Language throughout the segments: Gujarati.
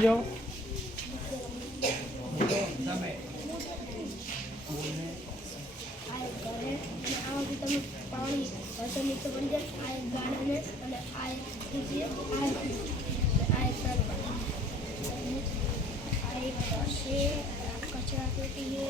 સમજાવો। कचरा पेटी है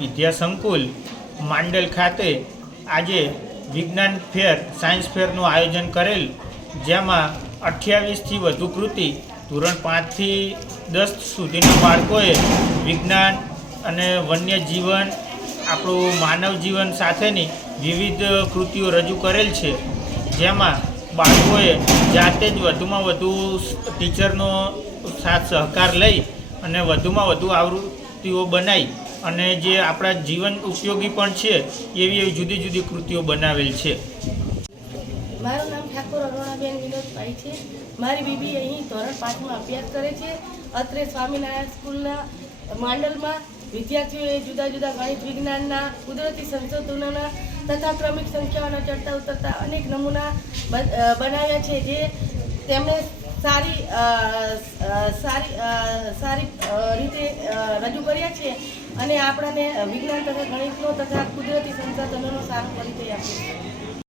વિદ્યા સંકુલ માંડલ ખાતે આજે વિજ્ઞાન ફેર સાયન્સ ફેરનું આયોજન કરેલ, જેમાં 28થી વધુ કૃતિ ધોરણ 5થી 10 સુધીના બાળકોએ વિજ્ઞાન અને વન્ય જીવન, આપણું માનવ જીવન સાથેની વિવિધ કૃતિઓ રજૂ કરેલ છે, જેમાં બાળકોએ જાતે જ વધુમાં વધુ ટીચરનો સાથ સહકાર લઈ અને વધુમાં વધુ આવૃત્તિઓ બનાવી અને જે આપણા જીવન ઉપયોગી પણ છે એવી જુદી જુદી કૃતિઓ બનાવેલ છે। મારું નામ ઠાકોર અરુણાબેન વિનોદભાઈ છે। મારી બીબી અહીં ધોરણ 5માં અભ્યાસ કરે છે। અત્રે સ્વામિનારાયણ સ્કૂલના માંડલમાં વિદ્યાર્થીઓએ જુદા જુદા ગણિત વિજ્ઞાનના, કુદરતી સંશોધનોના તથા ક્રમિક સંખ્યાઓના ચડતા ઉતરતા અનેક નમૂના બનાવ્યા છે, જે તેમણે સારી રીતે રજૂ કર્યા છે અને આપણને વિજ્ઞાન તથા ગણિતનો તથા કુદરતી સંસાધનોનો સારો પરિચય આપ્યો છે।